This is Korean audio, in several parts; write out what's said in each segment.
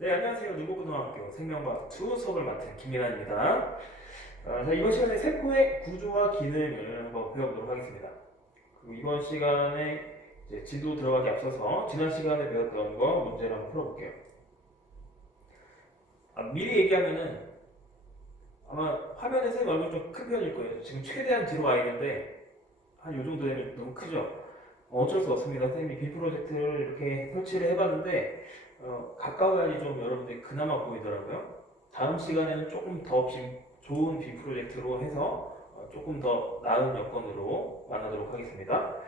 네, 안녕하세요. 누구고등학교 생명과학 2 수업을 맡은 김민환입니다. 자, 이번 시간에 세포의 구조와 기능을 한번 배워보도록 하겠습니다. 그리고 이번 시간에 이제 진도 들어가기 앞서서 지난 시간에 배웠던 거 문제를 한번 풀어볼게요. 미리 얘기하면은 아마 화면에 선생님 얼굴 좀 큰 편일 거예요. 지금 최대한 뒤로 와 있는데 한 요 정도 되면 너무 크죠? 어쩔 수 없습니다. 선생님이 빔 프로젝트를 이렇게 설치를 해봤는데 가까워야지 좀 여러분들이 그나마 보이더라고요. 다음 시간에는 조금 더 좋은 빔 프로젝트로 해서 조금 더 나은 여건으로 만나도록 하겠습니다.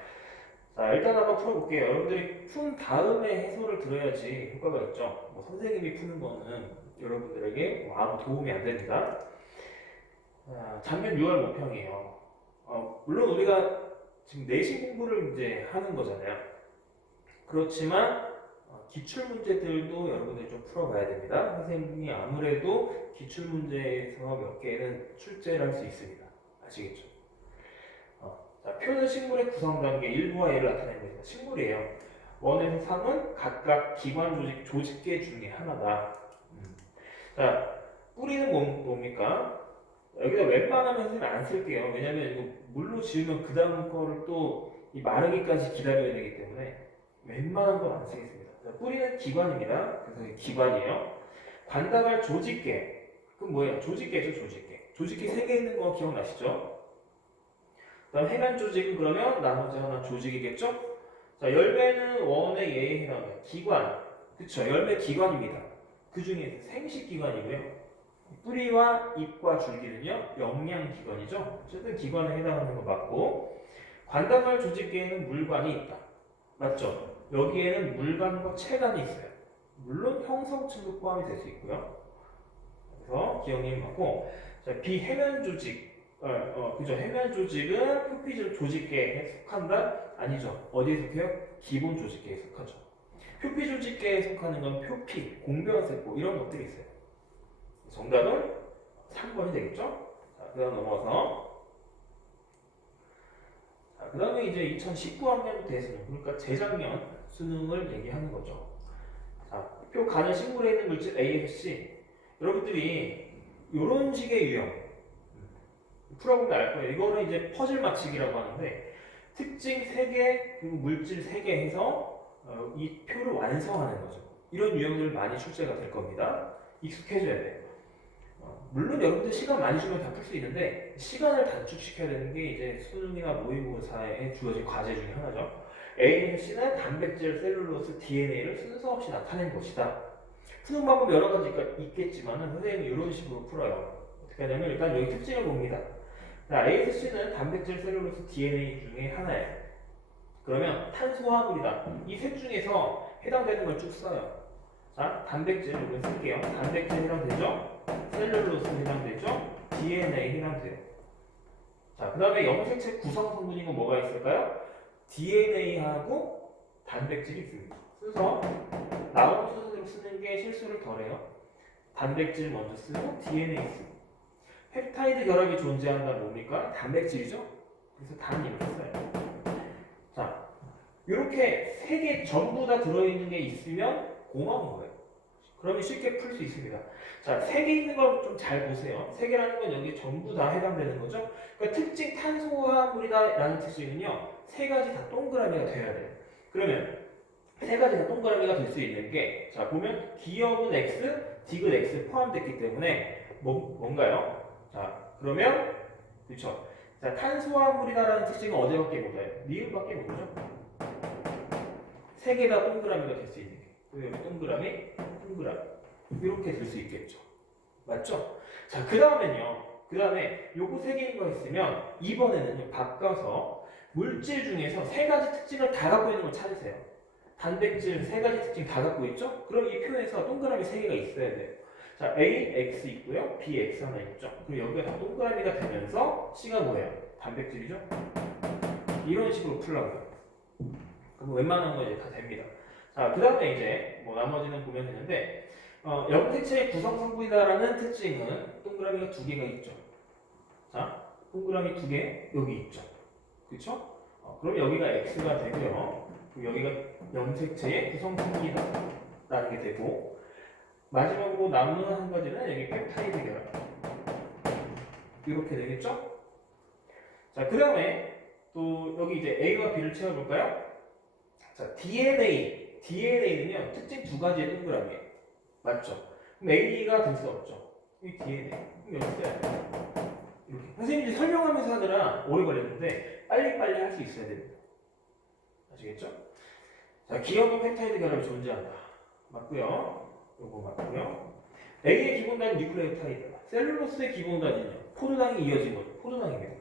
자, 일단 한번 풀어볼게요. 여러분들이 푼 다음에 해설을 들어야지 효과가 있죠. 선생님이 푸는 거는 여러분들에게 아무 도움이 안 됩니다. 작년 6월 모평이에요. 물론 우리가 지금 내신 공부를 이제 하는 거잖아요. 그렇지만 기출 문제들도 여러분들이 좀 풀어봐야 됩니다. 선생님이 아무래도 기출 문제에서 몇 개는 출제를 할 수 있습니다. 아시겠죠? 자, 표는 식물의 구성 단계 일부와 예를 나타내는 것입니다. 식물이에요. 1에서 3은 각각 기관 조직계 중에 하나다. 자, 뿌리는 뭡니까? 여기다 웬만하면 선생님 안 쓸게요. 왜냐면 이거 물로 지우면 그 다음 거를 또 마르기까지 기다려야 되기 때문에 웬만한 건 안 쓰겠습니다. 자, 뿌리는 기관입니다. 그래서 기관이에요. 관당할 조직계. 그럼 뭐예요? 조직계죠, 조직계. 조직계 3개 있는 거 기억나시죠? 그 다음 해면 조직은 그러면 나머지 하나 조직이겠죠? 자, 열매는 원의 예에 해당해요. 기관. 그쵸, 열매 기관입니다. 그 중에 생식기관이고요. 뿌리와 잎과 줄기는요, 영양기관이죠. 어쨌든 기관에 해당하는 거 맞고, 관당할 조직계에는 물관이 있다. 맞죠? 여기에는 물관과 체관이 있어요. 물론 형성층도 포함이 될 수 있고요. 그래서 기억이 맞고, 자, 비해면 조직, 그죠? 해면 조직은 표피 조직계에 속한다? 아니죠. 어디에 속해요? 기본 조직계에 속하죠. 표피 조직계에 속하는 건 표피, 공변세포 이런 것들이 있어요. 정답은 3번이 되겠죠? 자, 그 다음 넘어가서. 자, 그 다음에 이제 2019학년 대수능, 그러니까 재작년 수능을 얘기하는 거죠. 자, 표 가는 식물에 있는 물질 A에서 C. 여러분들이 이런 식의 유형 풀어보면 알 거예요. 이거는 이제 퍼즐 맞히기라고 하는데 특징 3개 그리고 물질 3개 해서 이 표를 완성하는 거죠. 이런 유형들 많이 출제가 될 겁니다. 익숙해져야 돼요. 물론 여러분들 시간 많이 주면 다 풀 수 있는데 시간을 단축시켜야 되는 게 이제 수능이나 모의고사에 주어진 과제 중에 하나죠. A는 C는 단백질, 셀룰로스, DNA를 순서 없이 나타낸 것이다. 푸는 방법 여러 가지가 있겠지만 선생님이 이런 식으로 풀어요. 어떻게 하냐면 일단 여기 특징을 봅니다. 자, A에서 C는 단백질, 셀룰로스, DNA 중에 하나예요. 그러면 탄수화물이다. 이 셋 중에서 해당되는 걸 쭉 써요. 자, 단백질 이걸 쓸게요. 단백질 해당되죠? 셀룰로스 해당되죠? DNA 해당돼요. 자, 그 다음에 염색체 구성 성분인 건 뭐가 있을까요? DNA하고 단백질이 있습니다. 순서 나온 순서대로 쓰는 게 실수를 덜해요. 단백질 먼저 쓰고 DNA 쓰고. 펩타이드 결합이 존재한다 뭡니까? 단백질이죠? 그래서 단 이렇게 써요. 자, 이렇게 3개 전부 다 들어있는 게 있으면 고마운 거예요. 그러면 쉽게 풀 수 있습니다. 자, 3개 있는 걸 좀 잘 보세요. 3개라는 건 여기 전부 다 해당되는 거죠. 그러니까 특징 탄소화물이다라는 특징은요, 3가지 다 동그라미가 돼야 돼요. 그러면 3가지 다 동그라미가 될 수 있는 게, 자, 보면 기억은 X, 디귿 X 포함됐기 때문에 뭔가요? 자, 그러면 그렇죠. 자, 탄소화물이다라는 특징은 어디밖에 못 와요? 니은밖에 못 오죠. 3개 다 동그라미가 될 수 있는 게. 여기 동그라미, 동그라미. 이렇게 될 수 있겠죠. 맞죠? 자, 그 다음에는요. 그 다음에 요거 3개인 거 있으면 이번에는요. 바꿔서 물질 중에서 3가지 특징을 다 갖고 있는 걸 찾으세요. 단백질 3가지 특징 다 갖고 있죠? 그럼 이 표에서 동그라미 3개가 있어야 돼요. 자, A, X 있고요. B, X 하나 있죠. 그리고 여기가 다 동그라미가 되면서 C가 뭐예요? 단백질이죠? 이런 식으로 풀라고요. 그럼 웬만한 거 이제 다 됩니다. 자, 그 다음에 이제 뭐 나머지는 보면 되는데 염색체의 구성 성분이다라는 특징은 동그라미가 2개가 있죠. 자, 동그라미 2개 여기 있죠. 그렇죠? 그럼 여기가 X가 되고요. 그리고 여기가 염색체의 구성 성분이다라는 게 되고 마지막으로 남는 한 가지는 여기 펩타이드 결합. 이렇게 되겠죠? 자, 그 다음에 또 여기 이제 A와 B를 채워볼까요? 자, DNA는요, 특징 두 가지의 동그라미예요. 맞죠? 그럼 A가 될 수 없죠. 이 DNA. 그럼 여기 써야 돼요. 이렇게. 선생님이 설명하면서 하느라 오래 걸렸는데, 빨리빨리 할 수 있어야 됩니다. 아시겠죠? 자, 기억은 펩타이드 결합이 존재한다. 맞고요. 요거 맞고요. A의 기본단은 뉴클레오타이드. 셀룰로스의 기본단은요, 포도당이 이어진 거죠. 포도당입니다.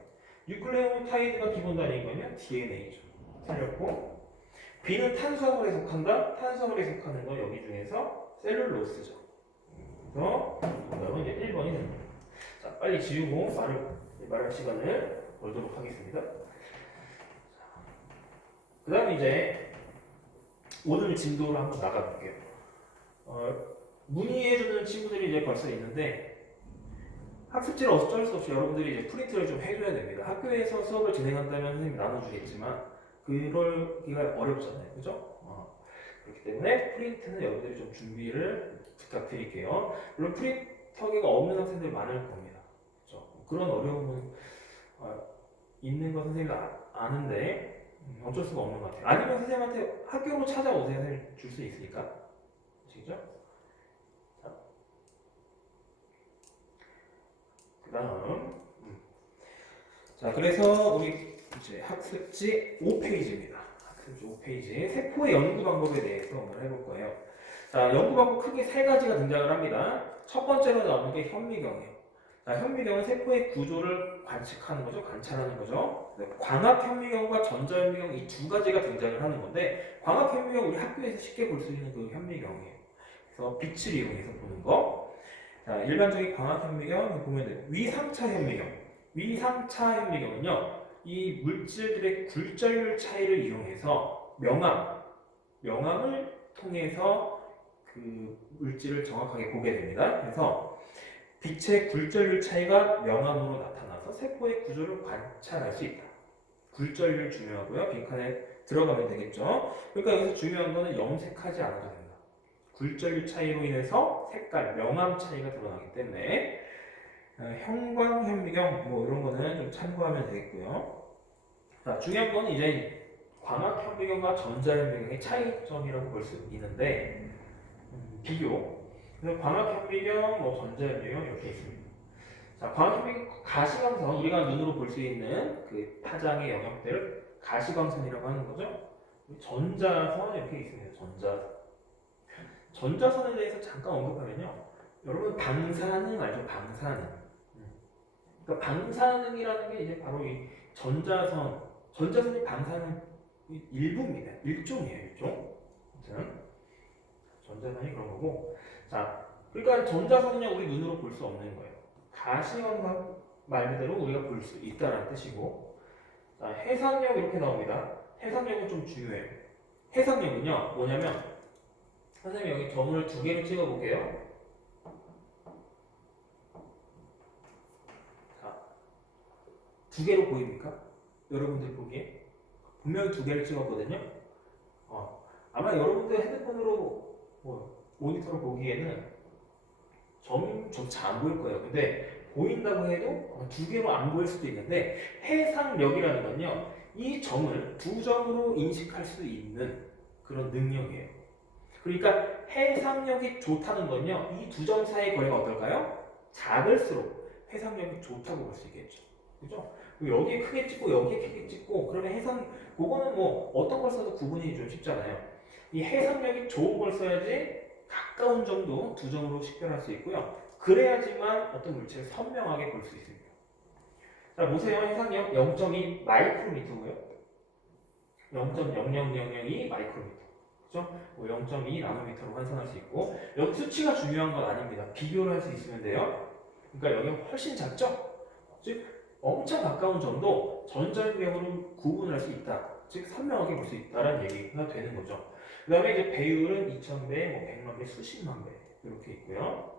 뉴클레오타이드가 기본단인 거면 DNA죠. 틀렸고. B는 탄수화물에 속한다. 탄수화물에 속하는 건 여기 중에서 셀룰로스죠. 그래서 정답은 이제 1번이 됩니다. 자, 빨리 지우고 말할 시간을 벌도록 하겠습니다. 그 다음 이제 오늘 진도를 한번 나가볼게요. 문의해주는 친구들이 이제 벌써 있는데 학습지를 어쩔 수 없이 여러분들이 이제 프린트를 좀 해줘야 됩니다. 학교에서 수업을 진행한다면 선생님이 나눠주겠지만 그러기가 어렵잖아요. 그죠? 그렇기 때문에 프린트는 여러분들이 좀 준비를 부탁드릴게요. 물론 프린터기가 없는 학생들이 많을 겁니다. 그죠? 그런 어려움은 있는 건 선생님이 아는데 어쩔 수가 없는 것 같아요. 아니면 선생님한테 학교로 찾아오세요. 선생님 줄 수 있으니까. 아시죠? 그 다음 자, 그래서 우리 이제 학습지 5페이지입니다. 학습지 5페이지 세포의 연구 방법에 대해서 오늘 해볼 거예요. 자, 연구 방법 크게 세 가지가 등장을 합니다. 첫 번째로 나오는 게 현미경이에요. 자, 현미경은 세포의 구조를 관측하는 거죠. 관찰하는 거죠. 광학 현미경과 전자 현미경 이 두 가지가 등장을 하는 건데 광학 현미경 우리 학교에서 쉽게 볼 수 있는 그 현미경이에요. 그래서 빛을 이용해서 보는 거. 자, 일반적인 광학 현미경 보면 돼요. 위상차 현미경. 위상차 현미경은요, 이 물질들의 굴절률 차이를 이용해서 명암을 통해서 그 물질을 정확하게 보게 됩니다. 그래서 빛의 굴절률 차이가 명암으로 나타나서 세포의 구조를 관찰할 수 있다. 굴절률 중요하고요. 빈칸에 들어가면 되겠죠. 그러니까 여기서 중요한 거는 염색하지 않아도 됩니다. 굴절률 차이로 인해서 색깔, 명암 차이가 드러나기 때문에 형광 현미경 뭐 이런 거는 좀 참고하면 되겠고요. 자, 중요한 건 이제 광학 현미경과 전자 현미경의 차이점이라고 볼 수 있는데 비교. 그래서 광학 현미경, 뭐 전자 현미경 이렇게 있습니다. 자, 광학 현미경 가시광선 우리가 눈으로 볼 수 있는 그 파장의 영역들을 가시광선이라고 하는 거죠. 전자선 이렇게 있습니다. 전자선에 대해서 잠깐 언급하면요. 여러분 방사능 알죠? 방사능. 그러니까 방사능이라는 게 이제 바로 이 전자선이 방사능 일부입니다. 일종이에요, 일종. 아무튼 전자선이 그런 거고. 자, 그러니까 전자선은요 우리 눈으로 볼 수 없는 거예요. 가시광선 말 그대로 우리가 볼 수 있다는 뜻이고. 자, 해상력 이렇게 나옵니다. 해상력은 좀 중요해요. 해상력은요 뭐냐면 선생님 여기 점을 두 개로 찍어 볼게요. 두 개로 보입니까? 여러분들 보기에? 분명히 두 개를 찍었거든요? 아마 여러분들 핸드폰으로 모니터로 보기에는 점이 좀 잘 안 보일 거예요. 근데 보인다고 해도 두 개로 안 보일 수도 있는데 해상력이라는 건요, 이 점을 두 점으로 인식할 수 있는 그런 능력이에요. 그러니까 해상력이 좋다는 건요, 이 두 점 사이의 거리가 어떨까요? 작을수록 해상력이 좋다고 볼 수 있겠죠. 그죠? 여기에 크게 찍고 여기에 크게 찍고 그러면 그거는 뭐 어떤 걸 써도 구분이 좀 쉽잖아요. 이 해상력이 좋은 걸 써야지 가까운 점도 두 점으로 식별할 수 있고요. 그래야지만 어떤 물체를 선명하게 볼 수 있습니다. 자, 보세요. 해상력 0.2 마이크로미터고요. 0.00002 마이크로미터. 그죠? 0.2 나노미터로 환산할 수 있고, 여기 수치가 중요한 건 아닙니다. 비교를 할 수 있으면 돼요. 그러니까 여기 훨씬 작죠? 즉 엄청 가까운 점도 전자현미경으로 구분할 수 있다. 즉 선명하게 볼 수 있다는 얘기가 되는 거죠. 그 다음에 이제 배율은 2000배, 뭐 100만 배, 수십만 배 이렇게 있고요.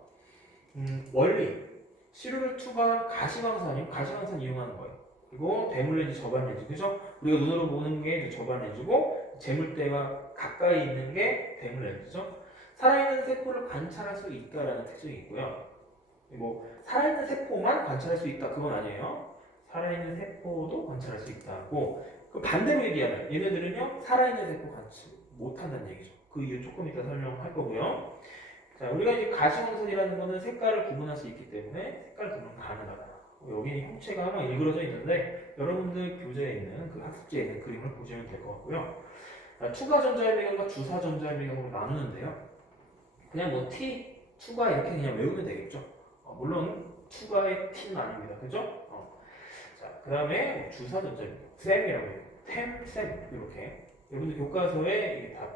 원리 시루를 투과한 가시광선 이용하는 거예요. 그리고 대물 렌즈, 저반 렌즈, 그죠? 우리가 눈으로 보는 게 저반 렌즈고 재물대와 가까이 있는 게 대물 렌즈죠. 살아있는 세포를 관찰할 수 있다라는 특징이 있고요. 뭐 살아있는 세포만 관찰할 수 있다 그건 아니에요. 살아있는 세포도 관찰할 수 있다고. 그 반대로 얘기하면 얘네들은요 살아있는 세포 관찰 못한다는 얘기죠. 그 이유 조금 이따 설명할 거고요. 자, 우리가 이제 가시광선이라는 거는 색깔을 구분할 수 있기 때문에 색깔 구분 가능하다. 여기 형체가 하나 일그러져 있는데 여러분들 교재에 있는 그 학습지에 있는 그림을 보시면 될 것 같고요. 자, 투과 전자의 배경과 주사 전자의 배경으로 나누는데요. 그냥 뭐 T, 투과 이렇게 그냥 외우면 되겠죠. 물론 투과의 T는 아닙니다. 그죠? 자, 그 다음에 주사 전자 셈이라고 해요. 템, 셈 이렇게 여러분들 교과서에 이게 다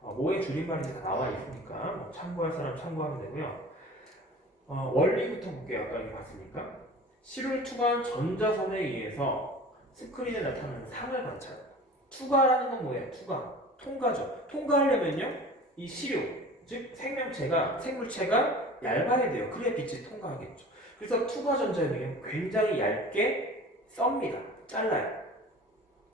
뭐의 줄임말이 다 나와 있으니까 뭐 참고할 사람 참고하면 되고요. 원리부터 볼게요. 아까 이게 봤으니까 실을 투과한 전자선에 의해서 스크린에 나타나는 상을 관찰. 투과라는 건 뭐예요? 투과, 통과죠. 통과하려면요 이 시료, 즉 생물체가 얇아야 돼요. 그래야 빛이 통과하겠죠. 그래서 투과 전자는 굉장히 얇게 썹니다. 잘라요.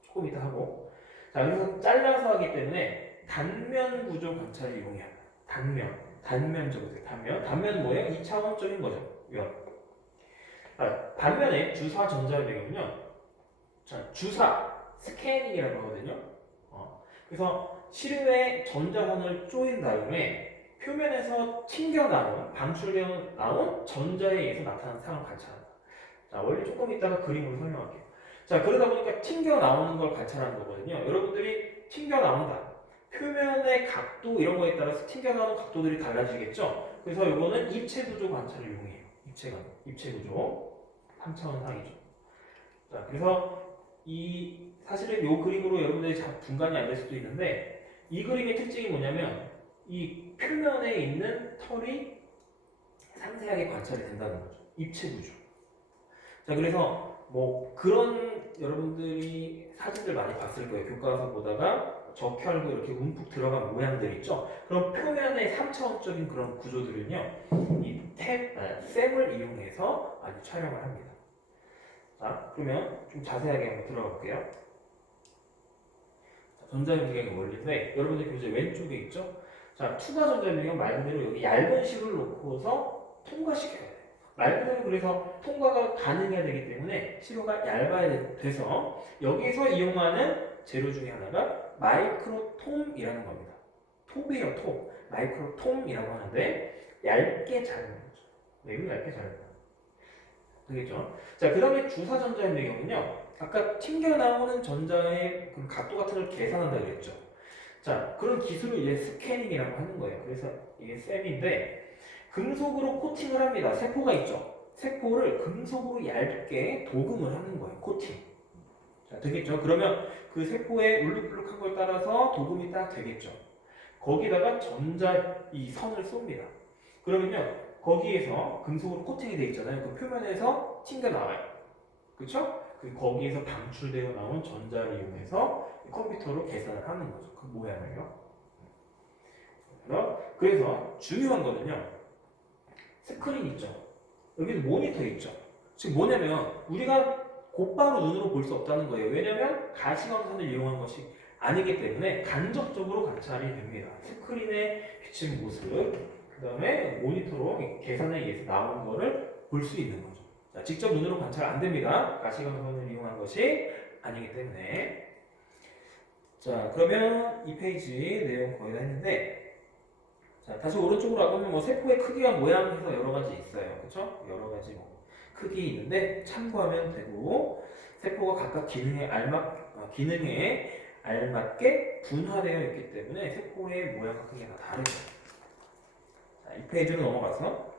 조금 이따 하고. 자, 그래서 잘라서 하기 때문에 단면 구조 관찰을 이용해야 합니다. 단면적으로 단면 뭐예요? 2차원적인 거죠. 반면에 주사 전자의 배경은요. 자, 주사 스캐닝이라고 하거든요. 그래서 시료에 전자선을 쪼인 다음에 표면에서 튕겨나온 방출되어 나온 전자에 의해서 나타나는 상을 관찰한다. 자, 원래 조금 이따가 그림으로 설명할게요. 자, 그러다 보니까 튕겨 나오는 걸 관찰하는 거거든요. 여러분들이 튕겨 나온다. 표면의 각도 이런 거에 따라서 튕겨 나오는 각도들이 달라지겠죠. 그래서 이거는 입체 구조 관찰을 이용해요. 입체 구조 3차원 상이죠. 자, 그래서 사실은 이 그림으로 여러분들이 잘 분간이 안 될 수도 있는데 이 그림의 특징이 뭐냐면 이 표면에 있는 털이 상세하게 관찰이 된다는 거죠. 입체 구조. 자, 그래서 뭐 그런 여러분들이 사진들 많이 봤을 거예요. 교과서 보다가 적혈구 이렇게 움푹 들어간 모양들 있죠. 그런 표면의 3차원적인 그런 구조들은요, 이 셈을 이용해서 많이 촬영을 합니다. 자, 그러면 좀 자세하게 한번 들어가 볼게요. 전자연기의 원리인데 여러분들 교재 왼쪽에 있죠? 자, 투과 전자연기는 말 그대로 여기 얇은 실을 놓고서 통과시켜야 돼요. 말 그대로 그래서 통과가 가능해야 되기 때문에 시료가 얇아야 돼서 여기서 이용하는 재료 중에 하나가 마이크로톰이라는 겁니다. 톱이에요, 톱. 마이크로톰이라고 하는데 얇게 자르는 거죠. 매우 얇게 자른다. 되겠죠? 자, 그 다음에 주사 전자의 배경은요. 아까 튕겨나오는 전자의 그 각도 같은 걸 계산한다 그랬죠. 자, 그런 기술을 이제 스캐닝이라고 하는 거예요. 그래서 이게 셈인데 금속으로 코팅을 합니다. 세포가 있죠. 세포를 금속으로 얇게 도금을 하는 거예요. 코팅. 자, 되겠죠? 그러면 그 세포에 울룩불룩한 걸 따라서 도금이 딱 되겠죠. 거기다가 이 선을 쏩니다. 그러면요, 거기에서 금속으로 코팅이 되어 있잖아요. 그 표면에서 튕겨나와요. 그쵸? 거기에서 방출되어 나온 전자를 이용해서 컴퓨터로 계산을 하는 거죠. 그 모양을요. 그래서 중요한 거는요, 스크린 있죠. 여기는 모니터 있죠. 지금 뭐냐면 우리가 곧바로 눈으로 볼 수 없다는 거예요. 왜냐면 가시광선을 이용한 것이 아니기 때문에 간접적으로 관찰이 됩니다. 스크린에 비친 모습, 그 다음에 모니터로 계산에 의해서 나오는 거를 볼 수 있는 거죠. 자, 직접 눈으로 관찰 안 됩니다. 가시광선을 이용한 것이 아니기 때문에. 자, 그러면 이 페이지 내용 거의 다 했는데, 자, 다시 오른쪽으로 와보면 뭐 세포의 크기와 모양 해서 여러 가지 있어요. 그쵸? 여러 가지 뭐 크기 있는데 참고하면 되고, 세포가 각각 기능에 알맞게 분화되어 있기 때문에 세포의 모양과 크기가 다르죠. 자, 이 페이지로 넘어가서,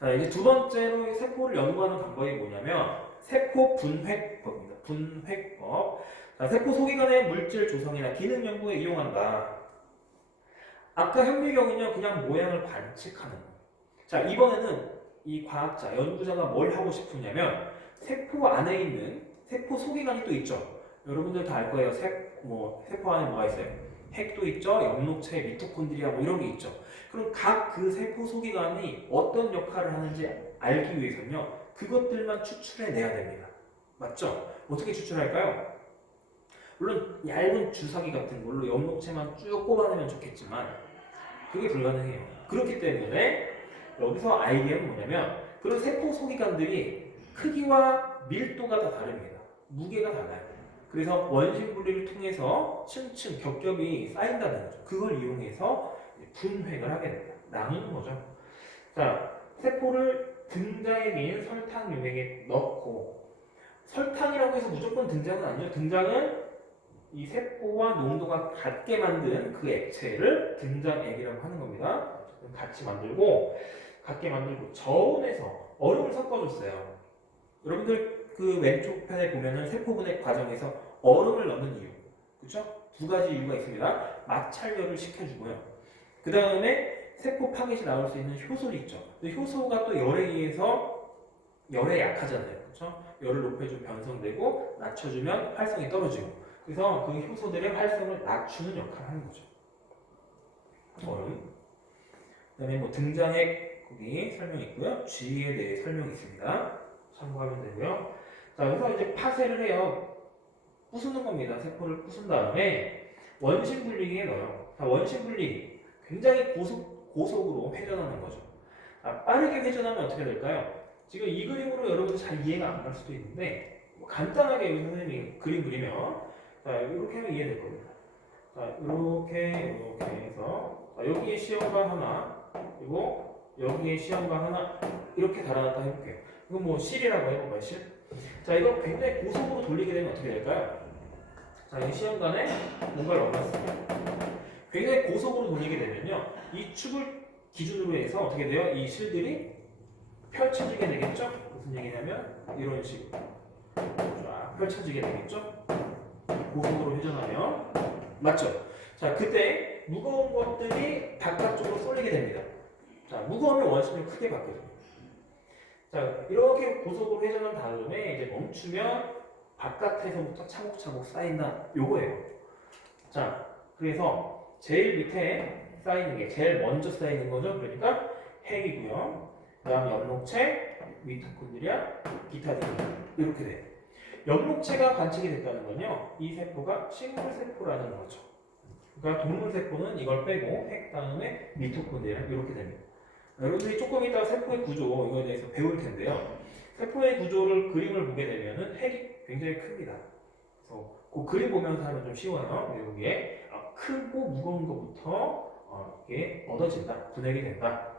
자, 이제 두 번째로 세포를 연구하는 방법이 뭐냐면 세포 분획법입니다. 분획법. 자, 세포 소기관의 물질 조성이나 기능 연구에 이용한다. 아까 현미경은요, 그냥 모양을 관측하는 거예요. 자, 이번에는 이 과학자, 연구자가 뭘 하고 싶으냐면 세포 안에 있는 세포 소기관이 또 있죠. 여러분들 다 알 거예요. 세포 안에 뭐가 있어요? 핵도 있죠. 엽록체, 미토콘드리아 뭐 이런 게 있죠. 그럼 각 그 세포 소기관이 어떤 역할을 하는지 알기 위해서는요, 그것들만 추출해내야 됩니다. 맞죠? 어떻게 추출할까요? 물론 얇은 주사기 같은 걸로 엽록체만 쭉 꼽아내면 좋겠지만 그게 불가능해요. 그렇기 때문에 여기서 아이디어는 뭐냐면 그런 세포 소기관들이 크기와 밀도가 다 다릅니다. 무게가 달라요. 그래서 원심 분리를 통해서 층층 겹겹이 쌓인다는 거죠. 그걸 이용해서 분획을 하게 됩니다. 나누는 거죠. 자, 세포를 등장에 민 설탕 용액에 넣고 설탕이라고 해서 무조건 등장은 아니죠. 등장은 이 세포와 농도가 같게 만든 그 액체를 등장액이라고 하는 겁니다. 같이 만들고 같게 만들고 저온에서 얼음을 섞어줬어요. 여러분들 그 왼쪽 편에 보면은 세포 분해 과정에서 얼음을 넣는 이유, 그렇죠? 두 가지 이유가 있습니다. 마찰열을 식혀주고요. 그 다음에 세포 파괴시 나올 수 있는 효소리 있죠. 효소가 또 열에 의해서 열에 약하잖아요, 그렇죠? 열을 높여주면 변성되고 낮춰주면 활성이 떨어지고. 그래서 그 효소들의 활성을 낮추는 역할을 하는 거죠. 얼음. 그 다음에 뭐 등장액 거기 설명이 있고요. G에 대해 설명이 있습니다. 참고하면 되고요. 자, 그래서 이제 파쇄를 해요. 부수는 겁니다. 세포를 부순 다음에 원심 분리기에 넣어요. 자, 원심 분리기 굉장히 고속으로 회전하는 거죠. 자, 빠르게 회전하면 어떻게 될까요? 지금 이 그림으로 여러분들 잘 이해가 안 갈 수도 있는데 뭐 간단하게 여기 선생님이 그림 그리면 자, 이렇게 하면 이해될 겁니다. 자, 이렇게 해서 자, 여기에 시험관 하나 그리고 여기에 시험관 하나 이렇게 달아놨다 해볼게요. 이건 뭐 실이라고 해볼까요? 실? 자, 이거 굉장히 고속으로 돌리게 되면 어떻게 될까요? 자, 이 시험관에 뭔가를 얹었습니다. 굉장히 고속으로 돌리게 되면요, 이 축을 기준으로 해서 어떻게 돼요? 이 실들이 펼쳐지게 되겠죠? 무슨 얘기냐면 이런 식으로 쫙 펼쳐지게 되겠죠? 고속으로 회전하면 맞죠? 자, 그때 무거운 것들이 바깥쪽으로 쏠리게 됩니다. 자, 무거우면 원심을 크게 받거든요. 자, 이렇게 고속으로 회전한 다음에 이제 멈추면 바깥에서부터 차곡차곡 쌓인다. 요거예요. 자, 그래서 제일 밑에 쌓이는 게 제일 먼저 쌓이는 거죠. 그러니까 핵이고요. 그 다음에 엽록체, 미토콘드리아, 기타 등등 이렇게 돼요. 엽록체가 관측이 됐다는 건요, 이 세포가 식물세포라는 거죠. 그러니까 동물세포는 이걸 빼고 핵 다음에 미토콘드리아 이렇게 됩니다. 여러분들이 조금 이따 세포의 구조 이거에 대해서 배울 텐데요. 세포의 구조를 그림을 보게 되면은 핵이 굉장히 큽니다. 그래서 그 그림 보면서 하면 좀 쉬워요. 여기에 크고 무거운 것부터 이게 얻어진다, 분해가 된다.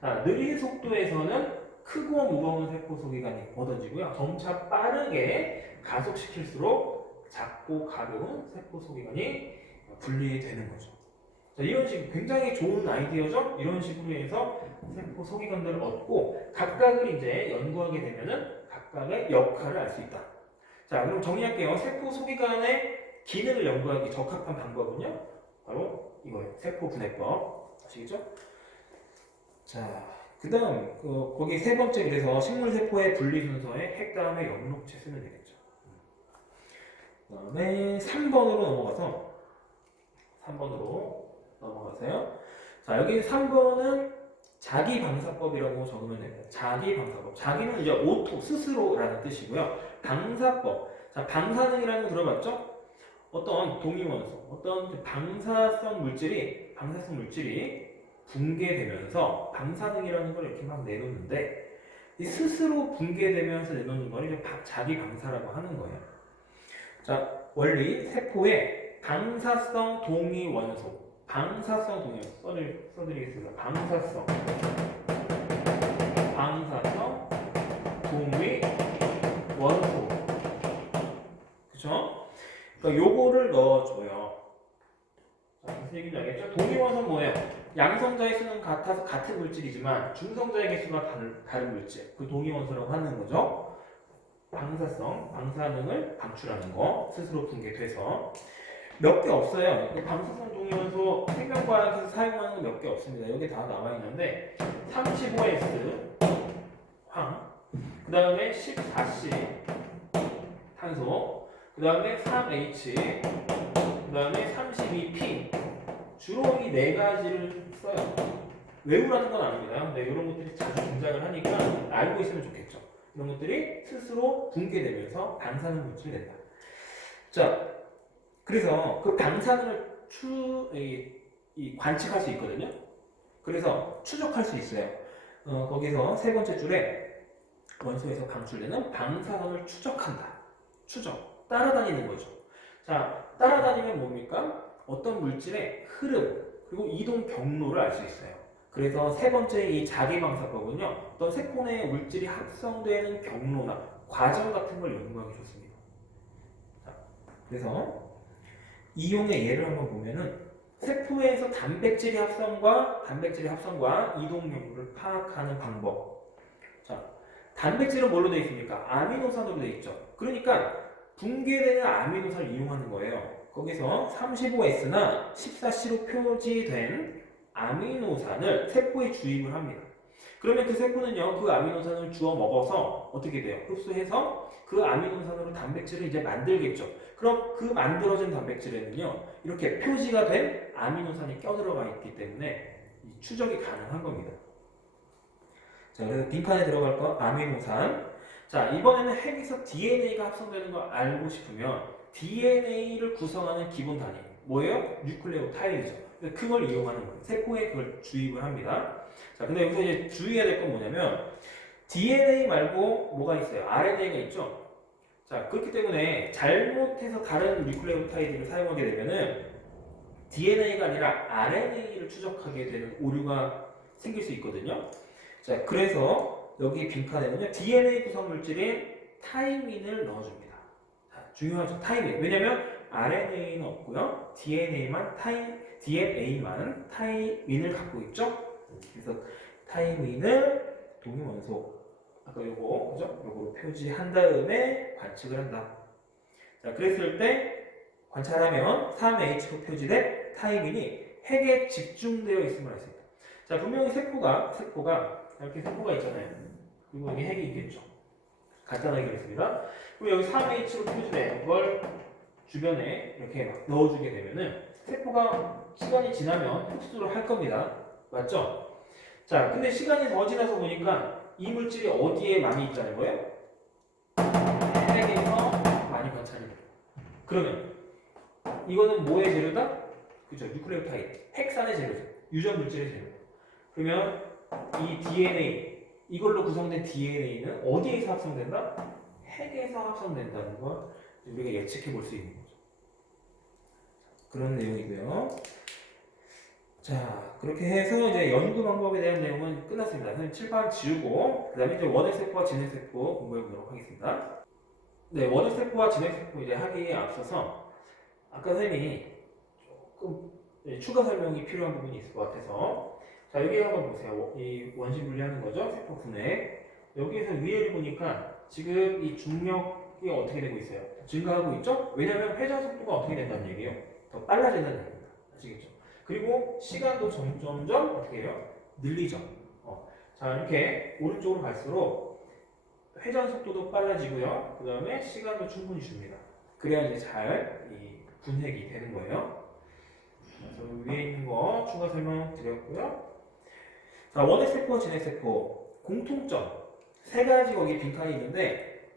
자, 느린 속도에서는 크고 무거운 세포 소기관이 얻어지고요. 점차 빠르게 가속시킬수록 작고 가벼운 세포 소기관이 분리되는 거죠. 자, 이런 식 굉장히 좋은 아이디어죠. 이런 식으로 해서 세포 소기관들을 얻고 각각을 이제 연구하게 되면은 각각의 역할을 알 수 있다. 자, 그럼 정리할게요. 세포 소기관의 기능을 연구하기 적합한 방법은요, 바로 이거예요. 세포 분해법. 아시겠죠? 자, 그다음 거기 세 번째 그래서 식물 세포의 분리 순서에 핵 다음에 엽록체 쓰면 되겠죠. 그다음에 3번으로 넘어가세요. 자, 여기 3번은 자기 방사법이라고 적으면 됩니다. 자기 방사법. 자기는 이제 오토, 스스로라는 뜻이고요. 방사법. 자, 방사능이라는 거 들어봤죠? 어떤 동위원소, 어떤 방사성 물질이 붕괴되면서 방사능이라는 걸 이렇게 막 내놓는데 이 스스로 붕괴되면서 내놓는 걸 이제 자기 방사라고 하는 거예요. 자, 원리 세포의 방사성 동위원소, 써드리겠습니다. 방사성 동위원소, 그쵸? 그러니까 요거를 넣어줘요. 자, 무슨 얘기인지 알겠죠? 동위원소는 뭐예요? 양성자의 수는 같아서 같은 물질이지만 중성자의 개수가 다른 물질, 그 동위원소라고 하는 거죠. 방사능을 방출하는 거, 스스로 붕괴돼서 몇 개 없어요. 방사성 동위원소 생명과학에서 사용하는 거 몇 개 없습니다. 여기 다 나와 있는데 35S 황, 그 다음에 14C 탄소, 그 다음에 3H, 그 다음에 32P. 주로 이 네 가지를 써요. 외우라는 건 아닙니다. 근데 이런 것들이 자주 등장을 하니까 알고 있으면 좋겠죠. 이런 것들이 스스로 붕괴되면서 방사능 물질이 된다. 자, 그래서 그 방사능을 관측할 수 있거든요. 그래서 추적할 수 있어요. 거기서 세 번째 줄에 원소에서 방출되는 방사선을 추적한다. 추적, 따라다니는 거죠. 자, 따라다니면 뭡니까? 어떤 물질의 흐름, 그리고 이동 경로를 알 수 있어요. 그래서 세 번째 이 자기방사법은요, 어떤 세포 내 물질이 합성되는 경로나 과정 같은 걸 연구하기 좋습니다. 자, 그래서 이용의 예를 한번 보면은 세포에서 단백질의 합성과 이동 경로를 파악하는 방법. 자, 단백질은 뭘로 되어 있습니까? 아미노산으로 되어 있죠. 그러니까 붕괴되는 아미노산을 이용하는 거예요. 거기서 35S나 14C로 표지된 아미노산을 세포에 주입을 합니다. 그러면 그 세포는요, 그 아미노산을 주워 먹어서 어떻게 돼요? 흡수해서 그 아미노산으로 단백질을 이제 만들겠죠. 그럼 그 만들어진 단백질에는요, 이렇게 표지가 된 아미노산이 껴들어가 있기 때문에 추적이 가능한 겁니다. 자, 그래서 빈칸에 들어갈 거 아미노산. 자, 이번에는 핵에서 DNA가 합성되는 걸 알고 싶으면 DNA를 구성하는 기본 단위 뭐예요? 뉴클레오타이드죠. 그걸 이용하는 거예요. 세포에 그걸 주입을 합니다. 자, 근데 여기서 이제 주의해야 될 건 뭐냐면 DNA 말고 뭐가 있어요? RNA가 있죠. 자, 그렇기 때문에 잘못해서 다른 뉴클레오타이드를 사용하게 되면은 DNA가 아니라 RNA를 추적하게 되는 오류가 생길 수 있거든요. 자, 그래서 여기 빈칸에는요, DNA 구성 물질인 타이민을 넣어줍니다. 자, 중요하죠. 타이민. 왜냐면 RNA는 없고요. DNA만 타이민을 갖고 있죠. 그래서 타이민을 동위원소 아까 요거 그죠? 요거로 표지한 다음에 관측을 한다. 자, 그랬을 때 관찰하면 3H로 표지된 타이민이 핵에 집중되어 있음을 알 수 있다. 자, 분명히 세포가 이렇게 세포가 있잖아요. 그리고 여기 핵이 있겠죠. 간단하게 그랬습니다. 그리고 여기 3H로 표시된 걸 주변에 이렇게 막 넣어주게 되면은 세포가 시간이 지나면 흡수를 할 겁니다. 맞죠? 자, 근데 시간이 더 지나서 보니까 이 물질이 어디에 많이 있다는 거예요? 핵에서 많이 관찰이 돼요. 그러면 이거는 뭐의 재료다? 그죠? 뉴클레오타이드. 핵산의 재료죠. 유전 물질의 재료. 그러면 이 DNA, 이걸로 구성된 DNA는 어디에서 합성된다? 핵에서 합성된다는 걸 우리가 예측해 볼 수 있는 거죠. 그런 내용이고요. 자, 그렇게 해서 이제 연구 방법에 대한 내용은 끝났습니다. 선생님 칠판 지우고 그 다음에 이제 원핵세포와 진핵세포 공부해 보도록 하겠습니다. 네, 원핵세포와 진핵세포 이제 하기에 앞서서 아까 선생님이 조금 추가 설명이 필요한 부분이 있을 것 같아서 자, 여기 한번 보세요. 이 원심 분리하는 거죠. 세포 분해. 여기에서 위에를 보니까 지금 이 중력이 어떻게 되고 있어요? 증가하고 있죠? 왜냐하면 회전 속도가 어떻게 된다는 얘기예요? 더 빨라진다는 얘기입니다. 아시겠죠? 그리고 시간도 점점점 어떻게 해요? 늘리죠. 자, 이렇게 오른쪽으로 갈수록 회전 속도도 빨라지고요. 그 다음에 시간도 충분히 줍니다. 그래야 이제 잘 이 분핵이 되는 거예요. 그래서 위에 있는 거 추가 설명 드렸고요. 자, 원핵세포, 진핵세포 공통점 세 가지 거기 빈칸이 있는데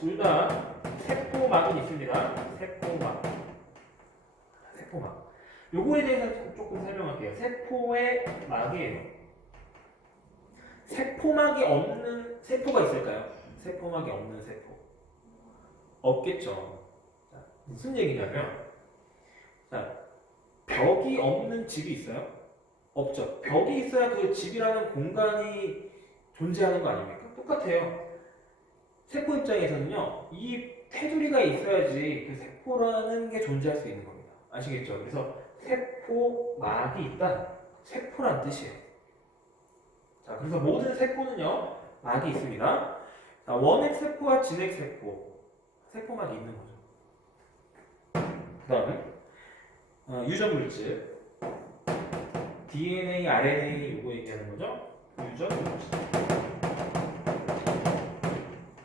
둘 다 세포막은 있습니다. 세포막. 요거에 대해서 조금 설명할게요. 세포의 막이에요. 세포막이 없는 세포가 있을까요? 세포막이 없는 세포. 없겠죠. 자, 무슨 얘기냐면, 자, 벽이 없는 집이 있어요? 없죠. 벽이 있어야 그 집이라는 공간이 존재하는 거 아닙니까? 똑같아요. 세포 입장에서는요, 이 테두리가 있어야지 그 세포라는 게 존재할 수 있는 겁니다. 아시겠죠? 그래서 세포막이 있다. 세포란 뜻이에요. 자, 그래서 모든 세포는요, 막이 있습니다. 자, 원핵세포와 진핵세포, 세포막이 있는 거죠. 그 다음에 유전물질, DNA, RNA 이거 얘기하는 거죠. 유전물질.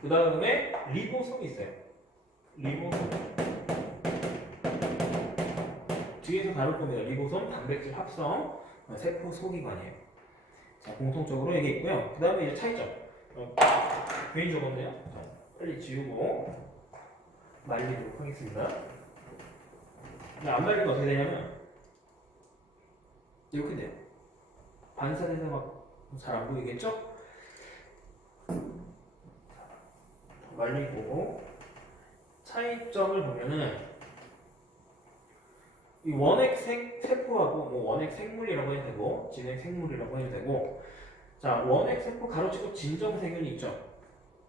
그 다음에 리보솜이 있어요. 리보솜. 뒤에서 다룰 겁니다. 리보솜, 단백질 합성, 세포 소기관이에요. 자, 공통적으로 이게 있고요. 그 다음에 이제 차이점. 괜히 적었네요. 자, 빨리 지우고. 말리도록 하겠습니다. 안 말리면 어떻게 되냐면 이렇게 돼요. 반사돼서 막 잘 안 보이겠죠? 말리고 차이점을 보면은 이 원핵 세포하고 뭐 원핵 생물이라고 해도 되고 진핵 생물이라고 해도 되고 자 원핵 세포 가로치고 진정 세균이 있죠.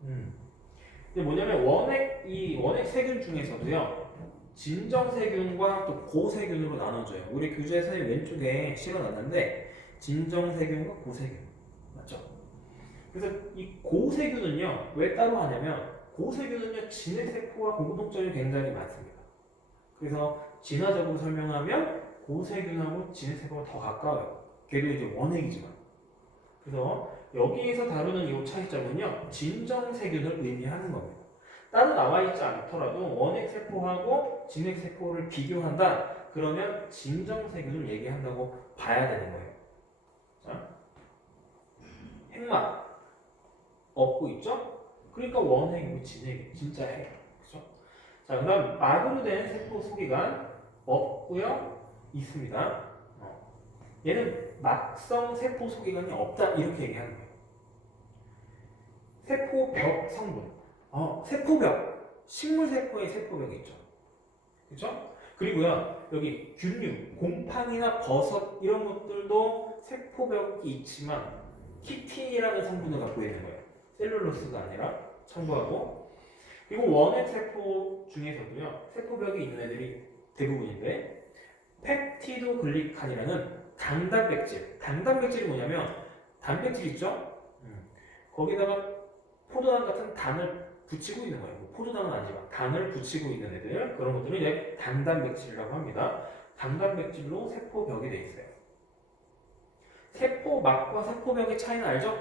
근데 뭐냐면 이 원핵 세균 중에서도요 진정 세균과 또 고세균으로 나눠져요. 우리 교재 선생님 왼쪽에 실어놨는데 진정 세균과 고세균 맞죠? 그래서 이 고세균은요 왜 따로 하냐면 고세균은요 진핵 세포와 공통점이 굉장히 많습니다. 그래서 진화적으로 설명하면 고세균하고 진핵 세포가 더 가까워요. 걔도 이제 원핵이지만. 그래서 여기에서 다루는 이 차이점은요 진정 세균을 의미하는 겁니다. 따로 나와 있지 않더라도 원핵 세포하고 진핵 세포를 비교한다. 그러면 진정 세균을 얘기한다고 봐야 되는 거예요. 자, 핵막 없고 있죠? 그러니까 원핵이고 진핵이 진짜 핵. 그렇죠? 자, 그다음 막으로 된 세포 소기관 없고요, 있습니다. 얘는 막성 세포 소기관이 없다 이렇게 얘기하는 거예요. 세포벽 성분. 세포벽. 식물 세포의 세포벽이 있죠. 그렇죠? 그리고요, 여기 균류, 곰팡이나 버섯 이런 것들도 세포벽이 있지만 키틴이라는 성분을 갖고 있는 거예요. 셀룰로스가 아니라 참고하고. 그리고 원핵 세포 중에서도요, 세포벽이 있는 애들이 대부분인데 펩티도 글리칸이라는 당단백질. 당단백질이 뭐냐면 단백질 있죠? 거기다가 포도당 같은 단을 붙이고 있는 거예요. 포도당은 아니지만 단을 붙이고 있는 애들 그런 것들을 이제 당단백질이라고 합니다. 당단백질로 세포벽이 돼 있어요. 세포막과 세포벽의 차이는 알죠?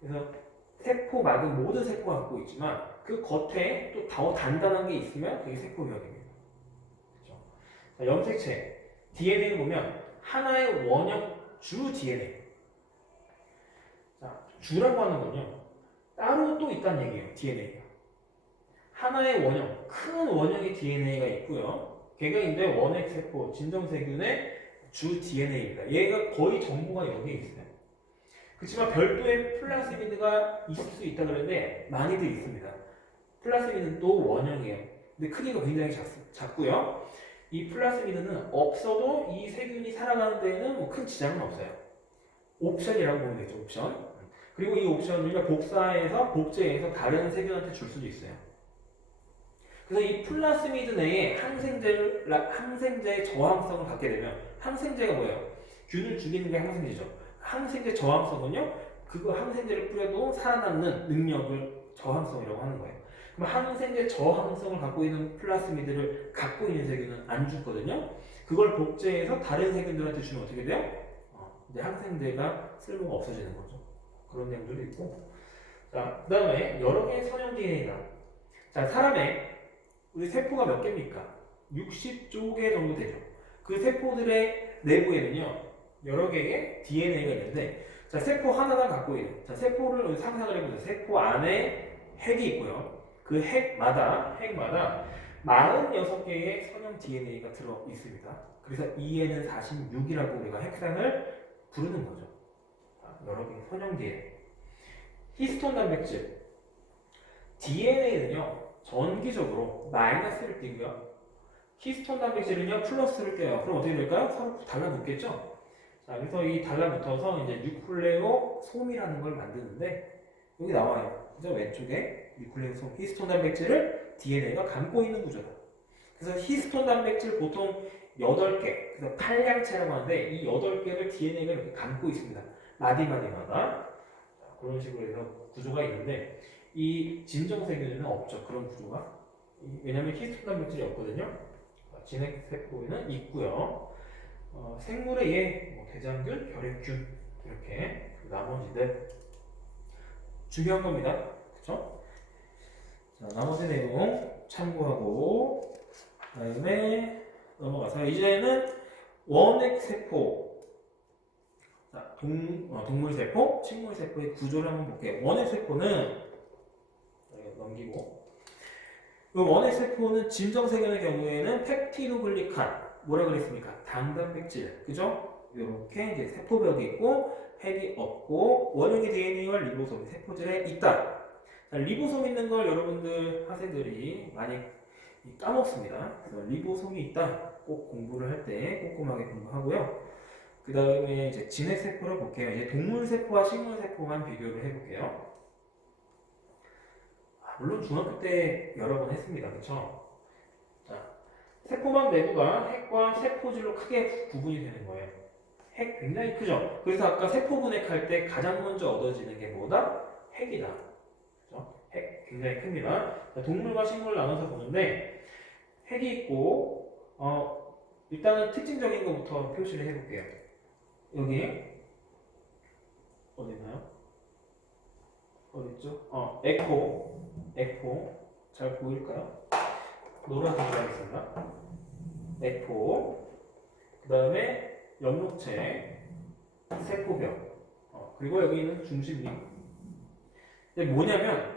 그래서 세포막은 모든 세포가 갖고 있지만 그 겉에 또 더 단단한 게 있으면 그게 세포벽입니다. 그렇죠? 자, 염색체 DNA를 보면 하나의 원형 주 DNA. 자, 주라고 하는 건요. 따로 또 있다는 얘기예요. DNA가. 하나의 원형, 큰 원형의 DNA가 있고요. 걔가 이제 원핵세포, 진정세균의 주 DNA입니다. 얘가 거의 전부가 여기에 있어요. 그렇지만 별도의 플라스미드가 있을 수 있다 그러는데 많이들 있습니다. 플라스미드는 또 원형이에요. 근데 크기가 굉장히 작고요. 이 플라스미드는 없어도 이 세균이 살아가는 데에는 뭐 큰 지장은 없어요. 옵션이라고 보면 되죠. 옵션. 그리고 이 옵션을 복제해서 다른 세균한테 줄 수도 있어요. 그래서 이 플라스미드 내에 항생제의 저항성을 갖게 되면 항생제가 뭐예요? 균을 죽이는 게 항생제죠. 항생제 저항성은요, 그거 항생제를 뿌려도 살아남는 능력을 저항성이라고 하는 거예요. 그럼 항생제 저항성을 갖고 있는 플라스미드를 갖고 있는 세균은 안 죽거든요. 그걸 복제해서 다른 세균들한테 주면 어떻게 돼요? 이제 항생제가 쓸모가 없어지는 거죠. 그런 내용들도 있고. 자, 그 다음에 여러 개의 선형 DNA다. 자, 사람의 우리 세포가 몇 개입니까? 60조 개 정도 되죠. 그 세포들의 내부에는요, 여러 개의 DNA가 있는데, 자, 세포 하나가 갖고 있는, 자, 세포를 상상을 해보세요. 세포 안에 핵이 있고요. 그 핵마다 46개의 선형 DNA가 들어 있습니다. 그래서 2에는 46이라고 우리가 핵상을 부르는 거죠. 여러 개의 선형 DNA. 히스톤 단백질. DNA는요, 전기적으로 마이너스를 띄고요. 히스톤 단백질은요, 플러스를 떼요. 그럼 어떻게 될까요? 서로 달라붙겠죠? 자, 그래서 이 달라붙어서 이제 뉴클레오솜이라는 걸 만드는데, 여기 나와요. 그죠? 왼쪽에 뉴클레오솜, 히스톤 단백질을 DNA가 감고 있는 구조다. 그래서 히스톤 단백질 보통 8개, 그래서 팔량체라고 하는데, 이 8개를 DNA가 이렇게 감고 있습니다. 마디마디마다. 그런 식으로 해서 구조가 있는데, 이 진정세균에는 없죠. 그런 구조가. 왜냐면 히스톤 단백질이 없거든요. 진핵세포에는 있고요. 생물의 뭐 대장균, 결핵균 이렇게 나머지들 중요한 겁니다. 그렇죠? 자, 나머지 내용 참고하고 그다음에 넘어가서 이제는 원핵세포, 자, 동물세포, 식물세포의 구조를 한번 볼게요. 원핵세포는 넘기고 원의 세포는 진정세균의 경우에는 펩티도글리칸 뭐라 그랬습니까? 당단백질, 그죠? 이렇게 이제 세포벽이 있고 핵이 없고 원형의 DNA와 리보솜이 세포질에 있다. 자, 리보솜 있는 걸 여러분들 학생들이 많이 까먹습니다. 그래서 리보솜이 있다. 꼭 공부를 할 때 꼼꼼하게 공부하고요. 그 다음에 이제 진핵세포를 볼게요. 이제 동물세포와 식물세포만 비교를 해볼게요. 물론 중학교 때 여러 번 했습니다. 그쵸? 자, 세포막 내부가 핵과 세포질로 크게 구분이 되는 거예요. 핵 굉장히 크죠? 그래서 아까 세포 분해할 때 가장 먼저 얻어지는 게 뭐다? 핵이다. 그죠? 핵 굉장히 큽니다. 자, 동물과 식물을 나눠서 보는데 핵이 있고 일단은 특징적인 것부터 표시를 해볼게요. 여기 어디 있나요? 어디 있죠? 에코 잘 보일까요? 노란색으로 하겠습니다. 에코 그 다음에 연목체 세포벽 그리고 여기 있는 중심립. 이게 뭐냐면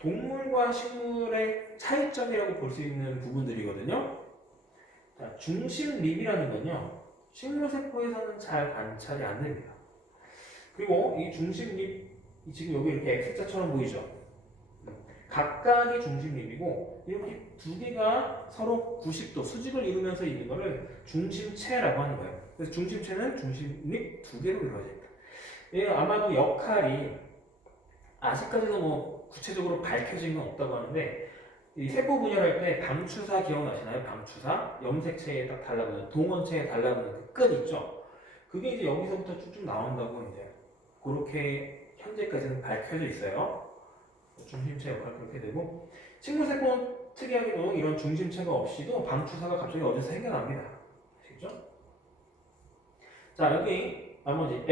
동물과 식물의 차이점이라고 볼 수 있는 부분들이거든요. 자, 중심립이라는 건요 식물세포에서는 잘 관찰이 안 됩니다. 그리고 이 중심립 지금 여기 이렇게 X자처럼 보이죠? 각각이 중심립이고 이렇게 두 개가 서로 90도 수직을 이루면서 있는 것을 중심체라고 하는 거예요. 그래서 중심체는 중심립 두 개로 이루어집니다. 예, 아마도 역할이 아직까지도 뭐 구체적으로 밝혀진 건 없다고 하는데 이 세포 분열할 때 방추사 기억나시나요? 방추사 염색체에 딱 달라붙는 동원체에 달라붙는 그 끈 있죠? 그게 이제 여기서부터 쭉쭉 나온다고 이제 그렇게 현재까지는 밝혀져 있어요. 중심체 역할 그렇게 되고 식물세포는 특이하게도 이런 중심체가 없이도 방추사가 갑자기 어디서 생겨납니다. 아시겠죠? 자 여기 나머지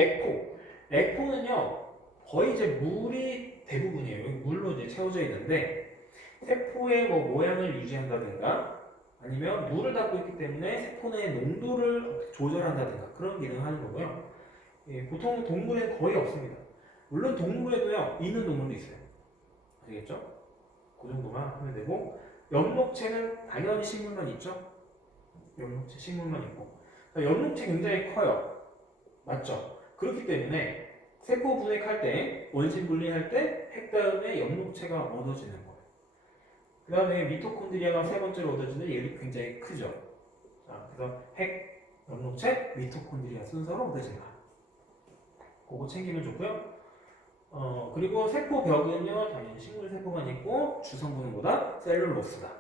에코는요 거의 이제 물이 대부분이에요. 여기 물로 이제 채워져 있는데 세포의 뭐 모양을 유지한다든가 아니면 물을 담고 있기 때문에 세포 내 농도를 조절한다든가 그런 기능을 하는 거고요. 예, 보통 동물에는 거의 없습니다. 물론 동물에도요 있는 동물도 있어요. 아시겠죠? 그 정도만 하면 되고 연목체는 당연히 식물만 있죠? 연목체 식물만 있고 연목체 굉장히 커요. 맞죠? 그렇기 때문에 세포 분해할 때 원심 분리할 때 핵 다음에 연목체가 얻어지는 거예요. 그 다음에 미토콘드리아가 세 번째로 얻어지는 얘도 굉장히 크죠. 자, 그래서 핵, 연목체, 미토콘드리아 순서로 얻어진다. 그거 챙기면 좋고요. 그리고 세포벽은요, 당연히 식물세포만 있고 주성분은 뭐다? 셀룰로스다.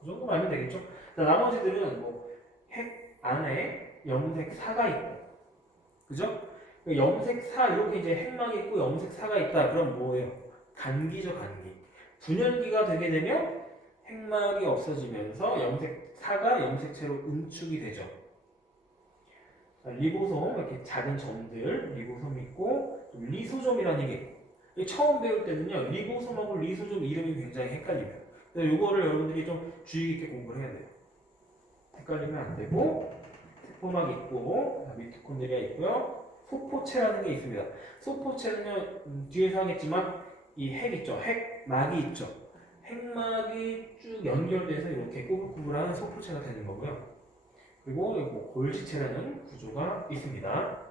그 정도만 알면 되겠죠? 자, 나머지들은 뭐 핵 안에 염색사가 있고, 그죠? 염색사 이렇게 이제 핵막이 있고 염색사가 있다. 그럼 뭐예요? 간기죠, 간기. 분열기가 되게 되면 핵막이 없어지면서 염색사가 염색체로 응축이 되죠. 리보솜 이렇게 작은 점들 리보솜이 있고 리소솜이라는 게 처음 배울 때는요 리보솜하고 리소솜 이름이 굉장히 헷갈립니다. 그래서 이거를 여러분들이 좀 주의 깊게 공부를 해야 돼요. 헷갈리면 안 되고 세포막 있고 미토콘드리아 있고요. 소포체라는 게 있습니다. 소포체는요 뒤에서 하겠지만 이 핵 있죠. 핵막이 있죠. 핵막이 쭉 연결돼서 이렇게 꾸불꾸불한 소포체가 되는 거고요. 그리고 뭐 골지체라는 구조가 있습니다.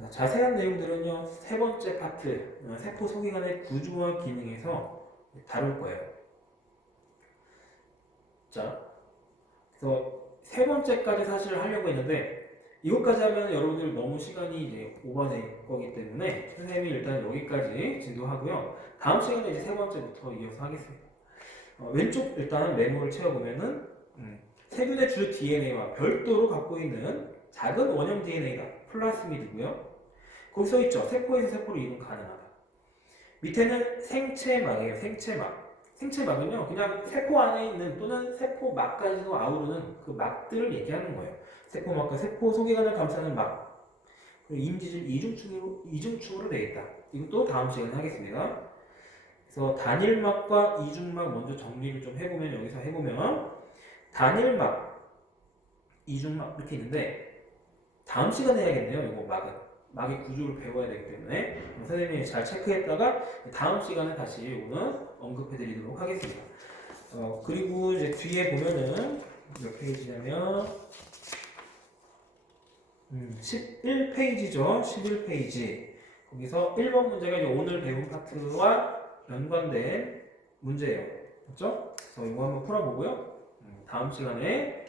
자, 자세한 내용들은요 세 번째 파트 세포 소기관의 구조와 기능에서 다룰 거예요. 자, 그래서 세 번째까지 사실 하려고 했는데 이것까지 하면 여러분들 너무 시간이 이제 오버될 거기 때문에 선생님이 일단 여기까지 진도하고요. 다음 시간에 이제 세 번째부터 이어서 하겠습니다. 왼쪽 일단 메모를 채워보면은 세균의 주 DNA와 별도로 갖고 있는 작은 원형 DNA가 플라스미드고요. 거기 써 있죠. 세포에서 세포를 이동 가능하다. 밑에는 생체막이에요. 생체막. 생체막은요, 그냥 세포 안에 있는 또는 세포막까지도 아우르는 그 막들을 얘기하는 거예요. 세포막과 세포 소개관을 감싸는 막. 그리고 임지질 이중축으로 되어 있다. 이것도 다음 시간에 하겠습니다. 그래서 단일막과 이중막 먼저 정리를 좀 해보면 여기서 해보면 단일막, 이중막 이렇게 있는데 다음 시간에 해야겠네요. 이거 막은 막의 구조를 배워야 되기 때문에 선생님이 잘 체크했다가 다음 시간에 다시 오늘 언급해 드리도록 하겠습니다. 그리고 이제 뒤에 보면은 몇 페이지냐면 11페이지죠. 11페이지. 거기서 1번 문제가 이제 오늘 배운 파트와 연관된 문제예요. 맞죠? 그래서 이거 한번 풀어보고요. 다음 시간에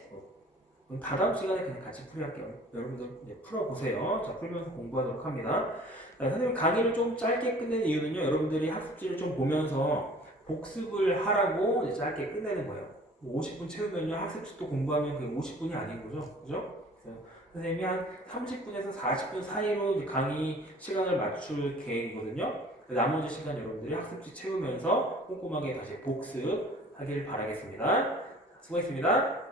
다다음 시간에 그냥 같이 풀이할게요. 여러분들 이제 풀어보세요. 자, 풀면서 공부하도록 합니다. 자, 선생님 강의를 좀 짧게 끝내는 이유는요. 여러분들이 학습지를 좀 보면서 복습을 하라고 이제 짧게 끝내는 거예요. 50분 채우면요. 학습지 또 공부하면 그게 50분이 아닌 거죠. 그죠? 그래서 선생님이 한 30분에서 40분 사이로 이제 강의 시간을 맞출 계획이거든요. 나머지 시간 여러분들이 학습지 채우면서 꼼꼼하게 다시 복습하길 바라겠습니다. 수고했습니다.